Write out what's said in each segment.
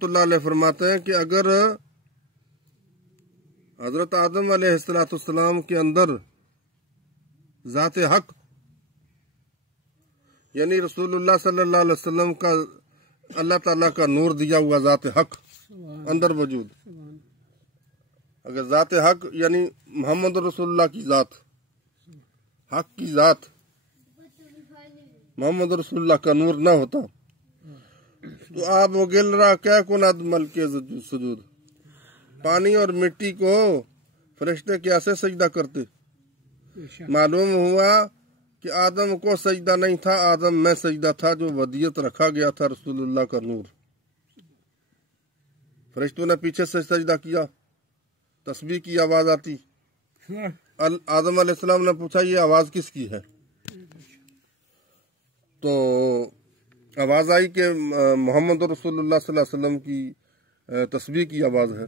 रहमतुल्लाह अलैह फरमाते हैं कि अगर हजरत आदम अलैहिस्सलाम के अंदर ज़ात हक यानी रसूलुल्लाह सल्लल्लाहु अलैहि वसल्लम का अल्लाह ताला का नूर दिया हुआ ज़ात हक अंदर मौजूद, अगर ज़ात हक यानी मोहम्मद रसूलुल्लाह की ज़ात हक की ज़ात मोहम्मद रसूलुल्लाह का नूर ना होता तो आप वगैरह क्या कुनाद मल के सुजूद, पानी और मिट्टी को फरिश्ते कैसे सजदा करते। मालूम हुआ कि आदम को सजदा नहीं था, आदम में सजदा था जो वदियत रखा गया था रसूलुल्लाह का नूर। फरिश्तों ने पीछे से सजदा किया, तस्बीह की आवाज आती। आदम अलैहिस्सलाम ने पूछा ये आवाज किसकी है, तो आवाज आई कि मोहम्मद रसूलुल्लाह सल्लल्लाहु अलैहि वसल्लम की तस्बीह की आवाज है।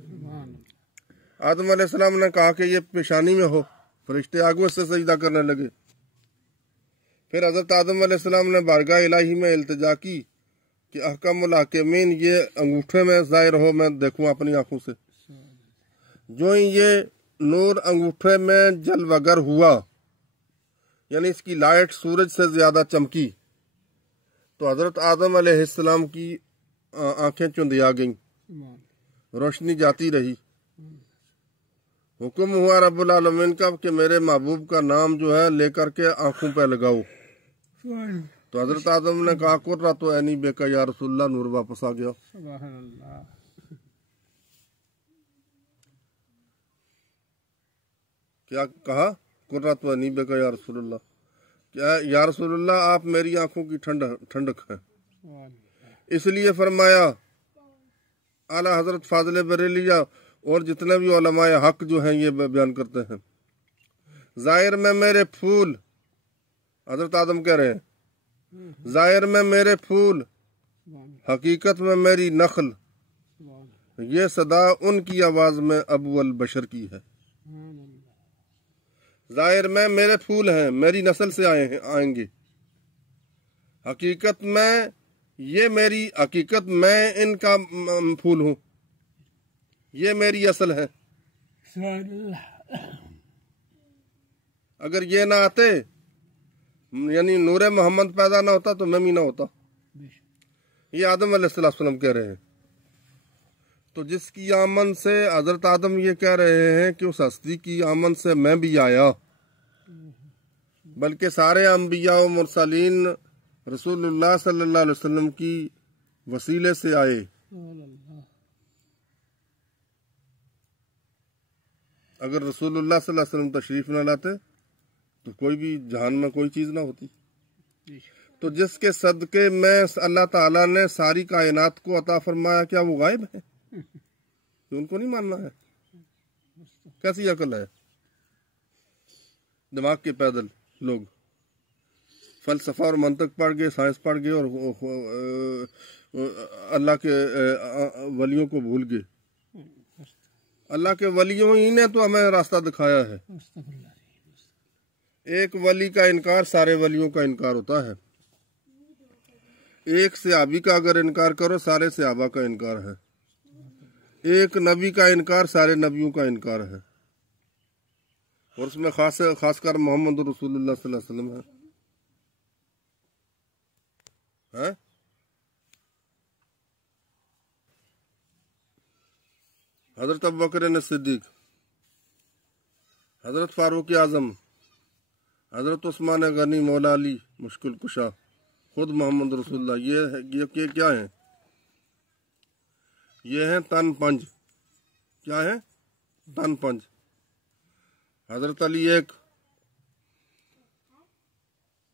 आदम अलैहिस्सलाम ने कहा कि ये पेशानी में हो, फरिश्ते आगे से सजदा करने लगे। फिर हजरत आदम अलैहिस्सलाम ने बारगाह इलाही में इल्तिजा की कि अहकमुल हाकिमीन ये अंगूठे में जाहिर हो, मैं देखूं अपनी आंखों से। जो ही ये नूर अंगूठे में जलवगर हुआ यानी इसकी लाइट सूरज से ज्यादा चमकी तो हजरत आदम अलैहिस्सलाम की आंखें चुंधिया गईं, रोशनी जाती रही। हुक्म हुआ रब्बुल आलमीन का कि मेरे महबूब का नाम जो है लेकर के आंखों पे लगाओ। तो हजरत आदम ने कहा कुर्रा तो ऐनी बेका या रसूलुल्लाह, नूर वापस आ गया। क्या कहा, कुर्रा तो ऐनी बेका या रसूलुल्लाह, क्या या रसूलुल्लाह आप मेरी आंखों की ठंडक है। इसलिए फरमाया आला हजरत फाजिल बरेलिया और जितने भी उलमाए हक जो हैं ये बयान करते हैं, जाहिर में मेरे फूल, हजरत आदम कह रहे हैं जाहिर में मेरे फूल, हकीकत में मेरी नखल, ये सदा उनकी आवाज में अबू अल बशर की है। जाहिर में मेरे फूल हैं, मेरी नस्ल से आएंगे, हकीकत में ये मेरी हकीकत मैं इनका फूल हूं, ये मेरी असल है। अगर ये ना आते यानी नूरे मोहम्मद पैदा ना होता तो मैं भी ना होता। ये आदम अलैहिस्सलाम कह रहे हैं। तो जिसकी आमन से हजरत आदम ये कह रहे हैं कि उस हस्ती की आमन से मैं भी आया, बल्कि सारे अंबिया और मुरसलीन रसूलुल्लाह सल्लल्लाहु अलैहि वसल्लम की वसीले से आए। अगर रसूलुल्लाह सल्लल्लाहु अलैहि वसल्लम तशरीफ न लाते तो कोई भी जहान में कोई चीज ना होती। तो जिसके सदके में अल्लाह ताला ने सारी कायनात को अता फरमाया, क्या वो गायब है? तो उनको नहीं मानना है? कैसी अकल है? दिमाग के पैदल लोग फलसफा और मंतक पढ़ गए, साइंस पढ़ गए और अल्लाह के वलियों को भूल गए। अल्लाह के वलियों ही ने तो हमें रास्ता दिखाया है। एक वली का इनकार सारे वलियों का इनकार होता है। एक सहाबी का अगर इनकार करो सारे सहाबा का इनकार है। एक नबी का इनकार सारे नबियों का इनकार है। और उसमें खासकर मोहम्मद रसूलुल्लाह सल्लल्लाहु अलैहि वसल्लम है। हजरत अबू बकर सिद्दीक, हजरत फारूक आजम, हजरत उस्मान गनी, मौला अली मुश्किल कुशा, खुद मोहम्मद रसूलुल्लाह, ये क्या है? ये हैं तन पंज। क्या है? तन पंज। हजरत अली एक,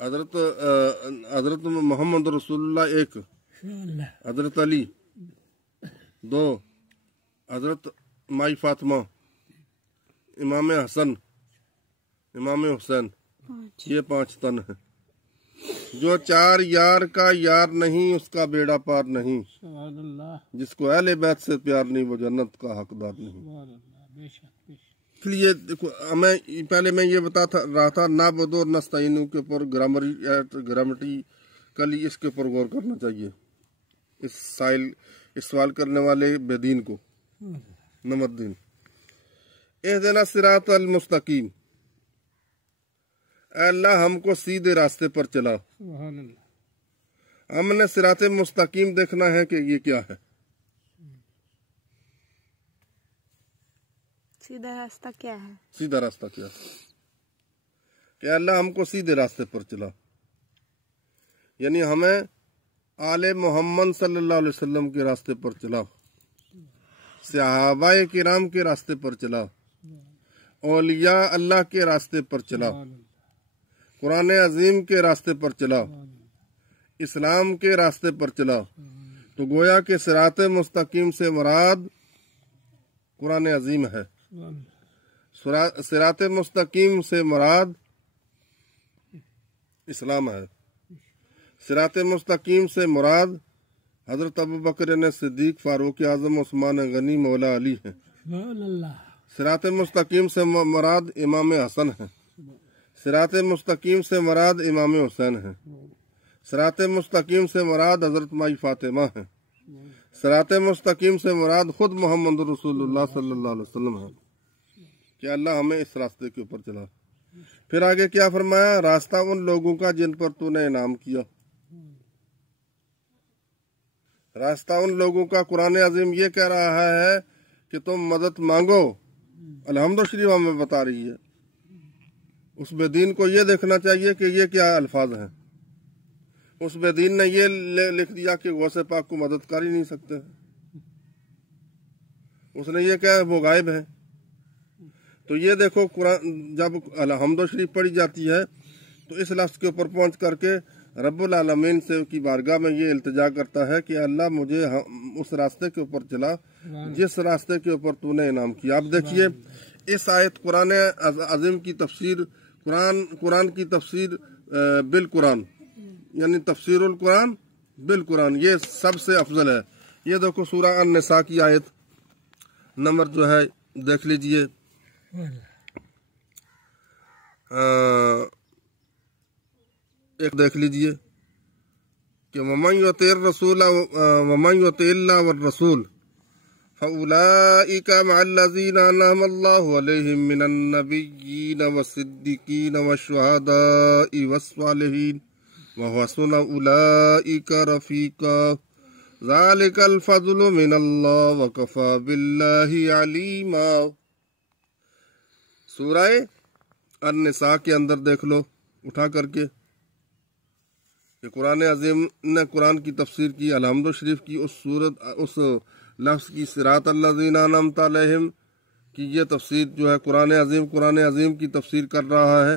हजरत मोहम्मद रसूलुल्लाह एक, हजरत अली दो, हजरत माई फातिमा, इमाम हसन, इमाम हुसैन, ये 5 तन है। जो 4 यार का यार नहीं उसका बेड़ा पार नहीं, जिसको अहले बैत से प्यार नहीं वो जन्नत का हकदार नहीं। इसलिए देखो हमें पहले मैं ये बता रहा था ना बदो नस्ताइनू के ऊपर ग्रामेटिकली इसके ऊपर गौर करना चाहिए। इस साइल इस सवाल करने वाले बेदीन को, नमद्दीन। इहदिना सिरातल मुस्तकीम, अल्लाह हमको सीधे रास्ते पर चला। हमने सिराते मुस्तकीम देखना है कि ये क्या है। सीधा रास्ता क्या है? सीधा रास्ता क्या है कि अल्लाह हमको सीधे रास्ते पर चला, यानी हमें आले मोहम्मद सल्लल्लाहु अलैहि वसल्लम के रास्ते पर चला, सहाबाए किराम के रास्ते पर चला, औलिया अल्लाह के रास्ते पर चला, कुरान अजीम के रास्ते पर चला, इस्लाम के रास्ते पर चला। तो गोया के सिरात मुस्तकीम से मुराद कुरान अजीम है, सिरात मुस्तकीम से मुराद इस्लाम है, सिरात मुस्तकीम से मुराद हजरत अबू बकर ने सिद्दीक, फारूक आजम, उस्मान गनी, मौला अली है। सिरात मुस्तकीम से मुराद इमाम हसन है, सिरात मुस्तकीम से मुराद इमाम हुसैन है, सिरात मुस्तकीम से मुराद हजरत माई फातिमा है, सिरात मुस्तकीम से मुराद खुद मोहम्मद रसूलुल्लाह सल्लल्लाहु अलैहि वसल्लम है कि अल्लाह हमें इस रास्ते के ऊपर चला। फिर आगे क्या फरमाया, रास्ता उन लोगों का जिन पर तूने इनाम किया। रास्ता उन लोगों का कुरान अजीम ये कह रहा है कि तुम मदद मांगो, अल्हम्दुलिल्लाह शरीफ हमें बता रही है। उस बेदीन को ये देखना चाहिए कि ये क्या अल्फाज हैं। उस बेदीन ने ये लिख दिया कि गौसे पाक को मदद कर ही नहीं सकते, उसने ये कहा वो गायब है। तो ये देखो कुरान जब अल्हम्दुलिल्लाह शरीफ पढ़ी जाती है तो इस लफ्ज के ऊपर पहुंच करके रब्बुल आलमीन से की बारगाह में ये इल्तिजा करता है कि अल्लाह मुझे उस रास्ते के ऊपर चला जिस रास्ते के ऊपर तूने इनाम किया। आप देखिए इस आयत कुरान अजीम की तफसीर, कुरान की तफसीर बिल कुरान, यानी तफसीरुल कुरान बिल कुरान, ये सबसे अफजल है। ये देखो सूरह अन-निसा की आयत नंबर जो है देख लीजिए, एक देख लीजिए कि वमन युतिर रसूल वमन युतिल्लाह वर रसूल फउलाइका मअल्लज़ीना अनअम अल्लाहु अलैहिम मिनन नबिय्यीन वस्सिद्दीकीन वश्शुहदाई वस्सालिहीन व हसुन उलाइका रफीका ज़ालिकल फ़ज़्लु मिनल्लाह व कफ़ा बिल्लाहि अलीमा। सूरह अन-निसा के अंदर देख लो उठा करके कि कुरान अजीम ने कुरान की तफसीर की, अल्हम्दुलिल्लाह शरीफ की उस सूरत उस लफ्ज़ की सिरात अल्लज़ीना अनअमता अलैहिम की ये तफसीर जो है कुरान अजीम की तफसीर कर रहा है।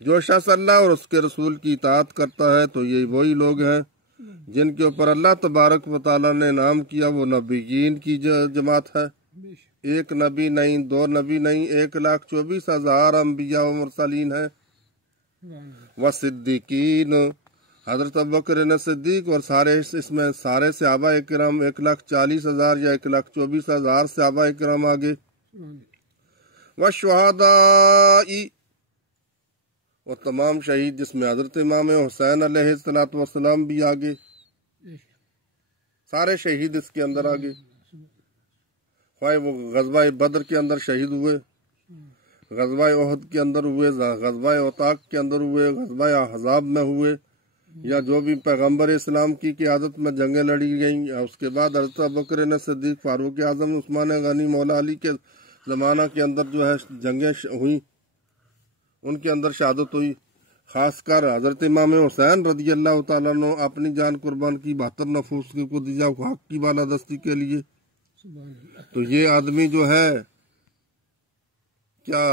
जो शख्स अल्लाह और उसके रसूल की इताअत करता है तो ये वही लोग हैं जिनके ऊपर अल्लाह तबारक व तआला ने नाम किया। वो नबीयीन की जमात है, एक नबी नहीं, दो नबी नहीं, 1,24,000 अम्बिया व मुरसलीन है। व सिद्दीकीन, हजरत अबू बकर ने सिद्दीक और सारे इसमें सारे सहाबा इकराम 1,40,000 या 1,24,000 सहाबा इकराम आगे। व शुहदाई, और तमाम शहीद जिसमें हजरत इमाम हुसैन अलैहिस्सलातु वस्सलाम भी आगे, सारे शहीद इसके अंदर आगे। ख्वाह वो गज़वा बद्र के अंदर शहीद हुए, गज़वा ओहद के अंदर हुए, गज़वा औताक के अंदर हुए, गज़वा अहज़ाब में हुए, या जो भी पैगम्बर इस्लाम की क़यादत में जंगें लड़ी गईं, उसके बाद हज़रत अबू बकर ने सिद्दीक, फारूक आज़म, उस्मान गनी, मौला अली के ज़माना के अंदर जो है जंगें हुई, उनके अंदर शहादत हुई। खासकर हज़रत इमाम हुसैन रज़ी अल्लाह तआला अन्हु अपनी जान कुर्बान की 72 नफूस को दिया हक की बालादस्ती के लिए। तो ये आदमी जो है क्या,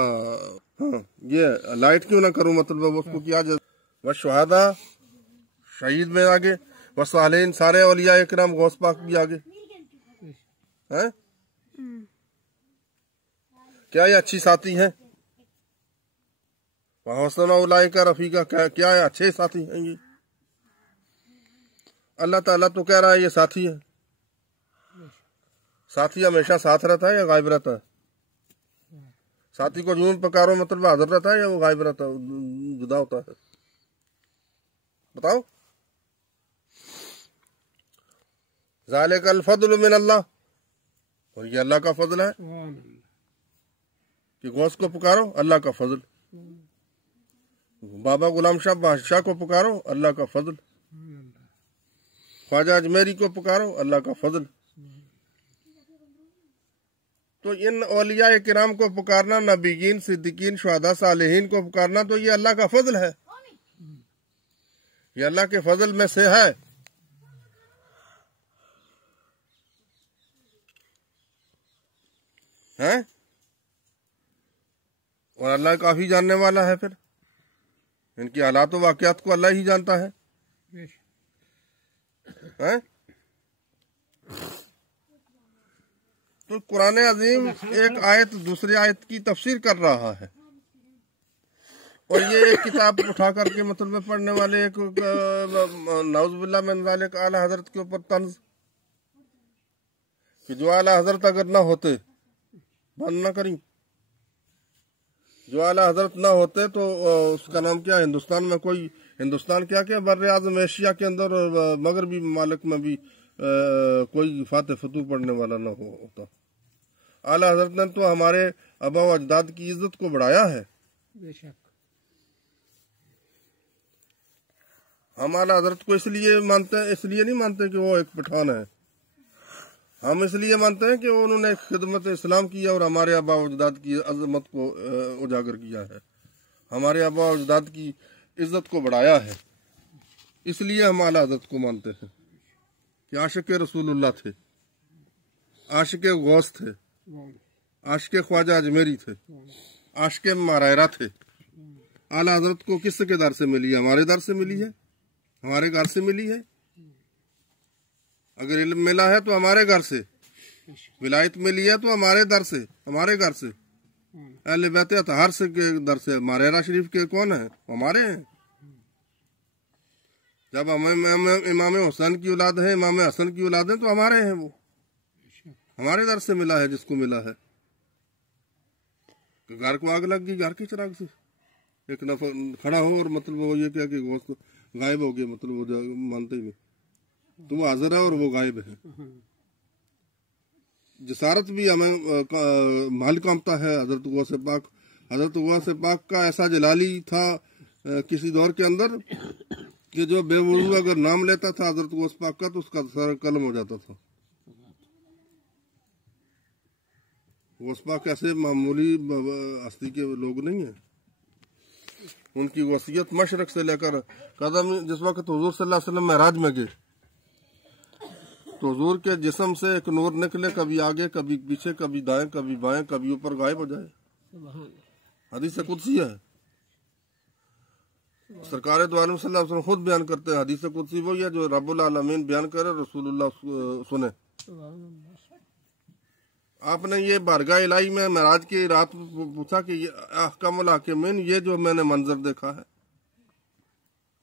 हाँ ये लाइट क्यों ना करूं, मतलब उसको क्या वह शुहदा शहीद में आगे, वह सालेहीन सारे औलिया इकराम गौस पाक भी आगे हैं। क्या ये अच्छी साथी है? हौसला उलाइका रफीका, क्या है अच्छे साथी हैं ये? अल्लाह ताला तो कह रहा है ये साथी है। साथी हमेशा साथ रहता है या गायब रहता है? साथी को यूं पकारो मतलब हाजिर रहता है या वो गायब रहता है, जुदा होता है? बताओ। ज़ालिकल फज़्लु मिन अल्लाह, और ये अल्लाह का फजल है कि गौस को पुकारो, अल्लाह का फजल। बाबा गुलाम शाह बादशाह को पुकारो, अल्लाह का फजल। ख्वाजा अजमेरी को पुकारो, अल्लाह का फजल। तो इन औलिया किराम को पुकारना, नबीयीन, सिद्दीकीन, शुहदा, सालिहीन को पुकारना, तो ये अल्लाह का फजल है, ये अल्लाह के फजल में से है। हैं? और अल्लाह काफी जानने वाला है, फिर इनकी हालात वाक़ियात को अल्लाह ही जानता है। हैं? तो कुरान अजीम एक आयत दूसरी आयत की तफसीर कर रहा है, और ये एक किताब उठा करके मतलब पढ़ने वाले एक नाउज़ुबिल्लाह मिन ज़ालिक आला हजरत के ऊपर तंज कि जो आला हजरत अगर ना होते, बंद ना करी, जो आला हजरत ना होते तो उसका नाम क्या, हिंदुस्तान में कोई, हिंदुस्तान क्या क्या बर आज़म एशिया के अंदर और मगरबी ममालिक में भी कोई फाते फतू पढ़ने वाला ना होता। आला हजरत ने तो हमारे आबा व अजदाद की इज्जत को बढ़ाया है। बेशक हम आला हजरत को इसलिए मानते हैं, इसलिए नहीं मानते कि वो एक पठान है, हम इसलिए मानते हैं कि उन्होंने खिदमत इस्लाम किया और हमारे आबा अजदाद की अजमत को उजागर किया है, हमारे आबा अजदाद की इज्जत को बढ़ाया है। इसलिए हम आला हजरत को मानते हैं कि आशिक रसूलुल्लाह थे, आशिक गौस थे, आशिक ख्वाजा अजमेरी थे, आशिक मारायरा थे। आला हजरत को किसके दर से मिली है? हमारे दर से मिली है, हमारे घर से मिली है। अगर इल्म मिला है तो हमारे घर से, विलायत मिली है तो हमारे दर से, हमारे घर से। अहले बैत अतहार से के दर से। मारेरा शरीफ के कौन है? हमारे हैं। जब हमें इमाम हुसैन की औलाद है, इमाम हसन की औलाद है, तो हमारे हैं, वो हमारे दर से मिला है जिसको मिला है। घर को आग लग गई, घर के चिराग से एक नफर खड़ा हो और मतलब वो ये क्या कि गोश्त गायब हो गया, मतलब वो मानते ही नहीं, तो वो हाजिर है और वो गायब है। जसारत भी हमें माल कामता है। हजरत गौस पाक, हजरत गौस पाक का ऐसा जलाली था किसी दौर के अंदर कि जो बेवुजू अगर नाम लेता था हजरत गौस पाक का तो उसका सर कलम हो जाता था। गौस पाक ऐसे मामूली हस्ती के लोग नहीं है। उनकी वसीयत मशरक से लेकर कदम, जिस वक्त हुजूर सल्लल्लाहु अलैहि वसल्लम महराज में गए तो हुजूर के जिस्म से एक नूर निकले, कभी आगे कभी पीछे, कभी दाएं कभी बाएं, कभी ऊपर गायब हो जाए। हदीस कुदसी है, सरकार दो आलम सल्लल्लाहु अलैहि वसल्लम खुद बयान करते हैं। हदीस कुदसी वो है जो रब्बुल आलमीन बयान करे, रसूलुल्लाह सुने। आपने ये बारगाह इलाही में महराज की रात पूछा कि अहकामुल हाकिमीन, ये जो मैंने मंजर देखा है,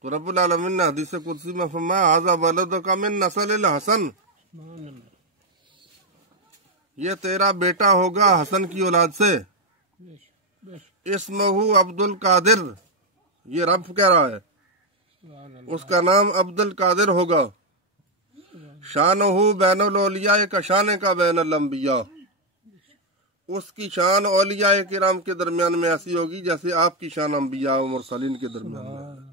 तो रब्बुल आलमीन ने हदीस कुदसी में फरमाया हाज़ा वलदुका मिन नस्लिल हसन, ये तेरा बेटा होगा हसन की औलाद से। इस्महु अब्दुल कादिर, ये रब कह रहा है, उसका नाम अब्दुल कादिर होगा। शानहु बैनुल औलिया का शान का बैनुल अंबिया, उसकी शान औलिया किराम के दरमियान में ऐसी होगी जैसे आपकी शान अंबिया और मुरसलीन के दरमियान में।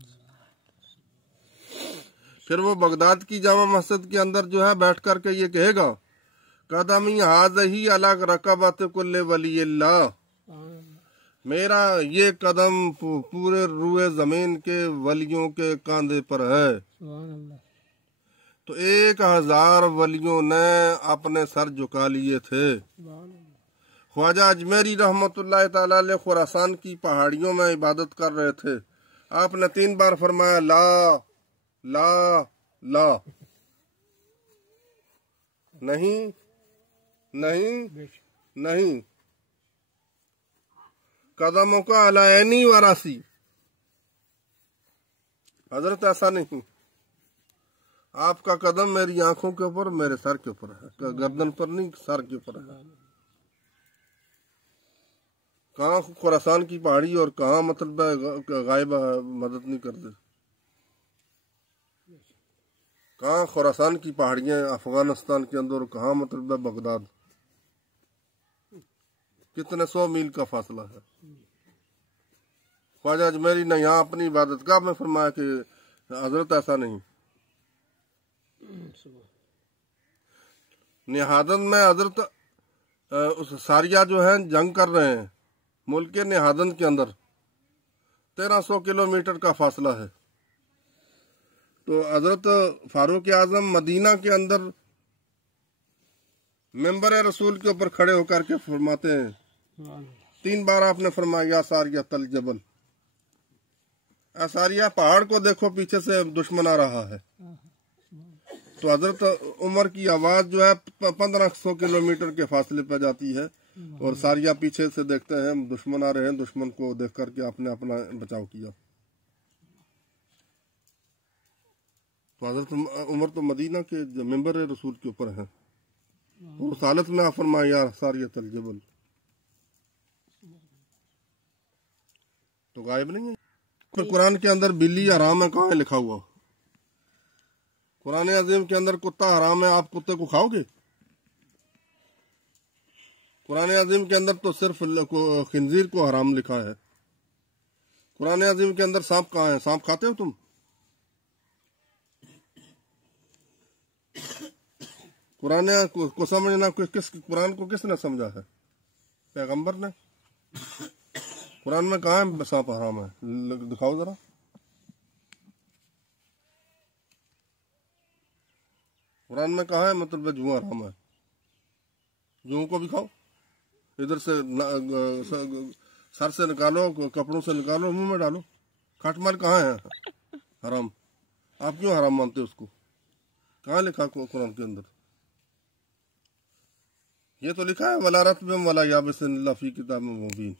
फिर वो बगदाद की जामा मस्जिद के अंदर जो है बैठ करके ये कहेगा कदमी हाज ही अलग रकबत कुल्ले वलील्लाह, मेरा ये कदम पूरे रूए जमीन के वलियों के कांधे पर है। तो 1000 वलियों ने अपने सर झुका लिए थे। ख्वाजा अजमेरी रहमतुल्लाह ताला अलैह खुरासान की पहाड़ियों में इबादत कर रहे थे। आपने 3 बार फरमाया ला ला ला, नहीं नहीं नहीं, कदमों का अलायनी वारासी। हजरत ऐसा नहीं, आपका कदम मेरी आंखों के ऊपर, मेरे सर के ऊपर है, गर्दन पर नहीं, सर के ऊपर है। कहाँ खुरासान की पहाड़ी और कहाँ मतलब गायब मदद नहीं करते। कहाँ खुरासान की पहाड़ियाँ अफगानिस्तान के अंदर, कहाँ मतलब बगदाद, कितने 100 मील का फासला है। ख्वाजा अजमेरी ने यहाँ अपनी इबादतगाह में फरमाया कि हजरत ऐसा नहीं। निहादन में हजरत उस सारिया जो है जंग कर रहे हैं, मुल्क के निहादन के अंदर 1300 किलोमीटर का फासला है। तो हजरत फारूक आजम मदीना के अंदर मेंबर रसूल के ऊपर खड़े होकर के फरमाते हैं, 3 बार आपने फरमाया सारिया तल जबल, सारिया पहाड़ को देखो पीछे से दुश्मन आ रहा है। तो हजरत उमर की आवाज जो है 1500 किलोमीटर के फासले पर जाती है और सारिया पीछे से देखते हैं दुश्मन आ रहे हैं, दुश्मन को देख करके आपने अपना बचाव किया। तो हजरत उमर तो मदीना के मेंबर रसूल के ऊपर हैं और उस हालत में आप फरमाया सारिया तल जबल, तो गायब नहीं है। तो कुरान के अंदर बिल्ली हराम है, कहाँ है लिखा हुआ? कुरान अजीम के अंदर कुत्ता हराम है, आप कुत्ते को खाओगे? कुरान अजीम के अंदर तो सिर्फ खिंजीर को हराम लिखा है। कुरान अजीम के अंदर सांप कहाँ है? सांप खाते हो तुम? कुरान को समझना कुरान को किसने समझा है? पैगंबर ने। कुरान में कहाँ है सांप हराम है? दिखाओ जरा। कुरान में कहाँ है मतलब जुआ हराम है? जुओं को भी खाओ, इधर से सर से निकालो, कपड़ों से निकालो, मुंह में डालो। खाटमाल कहाँ है हराम? आप क्यों हराम मानते हो उसको? कहाँ लिखा कुरान के अंदर? ये तो लिखा है वला रत्बम वला याबिसिन इल्ला फी किताबिम मुबीन।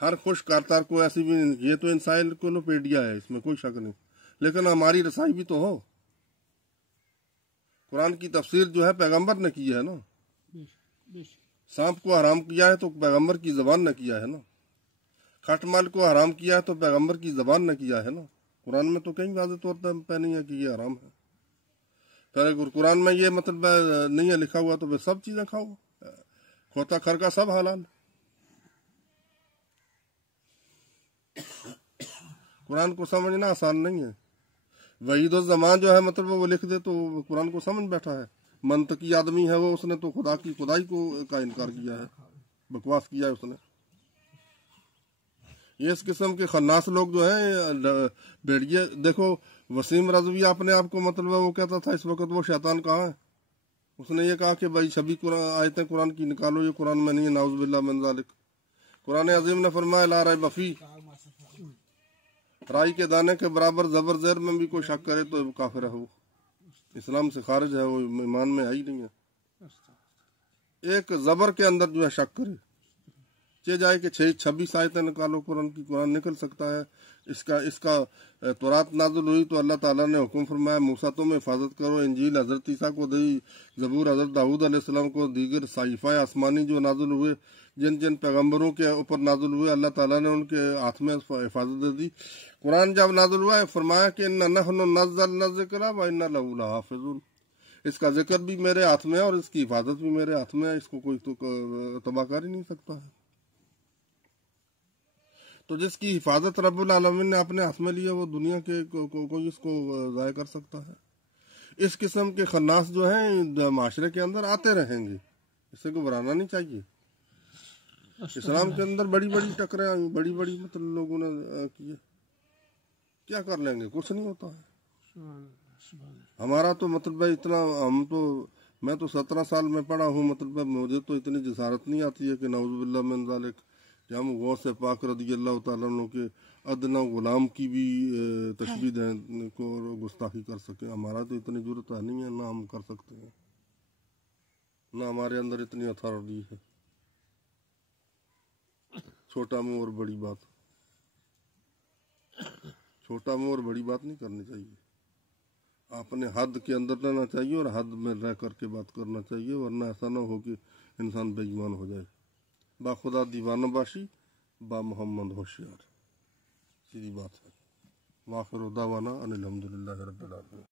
हर खुश कारतार को ऐसी भी नहीं, ये तो इंसाइक्लोपीडिया है, इसमें कोई शक नहीं, लेकिन हमारी रसाई भी तो हो। कुरान की तफसीर जो है पैगंबर ने की है ना। सांप को हराम किया है तो पैगंबर की जबान ने किया है ना। खटमाल को हराम किया है तो पैगंबर की जबान ने किया है ना। कुरान में तो कहीं वाज़ेह तौर पर नहीं है कि ये हराम है। फिर कुरान में ये मतलब नहीं है लिखा हुआ तो फिर सब चीजें खाओ, खोता खरका सब हलाल। कुरान को समझना आसान नहीं है। वहीद ज़मान जो है मतलब वो लिख दे तो कुरान को समझ बैठा है। मंतकी आदमी है वो, उसने तो खुदा की खुदाई का इनकार किया है, बकवास किया है उसने। ये इस किस्म के खन्नास लोग जो है भेड़िए। देखो वसीम रजवी अपने आप को मतलब वो कहता था इस वक्त वो शैतान कहाँ है। उसने ये कहा कि भाई छबी आयतें कुरान की निकालो, ये कुरान में नहीं है, नाउज़ बिल्लाह मिन ज़ालिक। कुरान अजीम ने फरमाया ला रैब फी, राई के दाने के बराबर जबर ज़ेर में भी कोई शक करे तो काफिर है, वो इस्लाम से खारिज है, वो ईमान में आई नहीं है। एक जबर के अंदर जो है शक करे, चे जाए कि 26 आयतें निकालो कुरान की, कुरान निकल सकता है। इसका तौरात नाजुल हुई तो अल्लाह ताला ने हुक्म फरमाया मूसा तुम हिफाजत करो। इंजील हजरत ईसा को दी, जबूर हजरत दाऊद अलैहिस्सलाम को, दीगर साइफा आसमानी जो नाजुल हुए, जिन जिन पैगम्बरों के ऊपर नाजुल हुए, अल्लाह ताला ने उनके हाथ में हिफाजत दे दी। कुरान जब नाजुल हुआ फरमाया कि इन्ना नहनु नज़्ज़लना ज़िक्रा व इन्ना लहू लहाफ़िज़ून, इसका जिक्र भी मेरे हाथ में है और इसकी हिफाजत भी मेरे हाथ में है, इसको कोई तो तबाह कर ही नहीं सकता है। तो जिसकी हिफाजत रब्बुल आलमीन ने अपने हाथ में लिया वो दुनिया के कोई इसको ज़ाया कर सकता है। इस किस्म के खन्नास जो हैं माशरे के अंदर आते रहेंगे, इसे घबराना नहीं चाहिए। इस्लाम के अंदर बड़ी बड़ी टकरें आई, बड़ी बड़ी मतलब लोगों ने की है, क्या कर लेंगे, कुछ नहीं होता है। हमारा तो मतलब इतना मैं तो 17 साल में पढ़ा हूँ, मतलब मुझे तो इतनी जसारत नहीं आती है कि नाउज़ु बिल्लाह मिन ज़ालिक कि हम गौस से पाक रज़ी अल्लाह तआला अन्हु के अदना गुलाम की भी तशबीह को गुस्ताखी कर सके। हमारा तो इतनी जरूरत नहीं है, ना हम कर सकते हैं, ना हमारे अंदर इतनी अथॉरिटी है। छोटा मुंह और बड़ी बात, छोटा मुंह और बड़ी बात नहीं करनी चाहिए। अपने हद के अंदर रहना चाहिए और हद में रह करके बात करना चाहिए, वरना ऐसा ना हो कि इंसान बेईमान हो जाए। बाखुदा दीवाना बाशी बा मोहम्मद होशियार, सीधी बात है। वाखिर दावाना अनिल हम्दुलिल्लाहि रब्बिल आलमीन।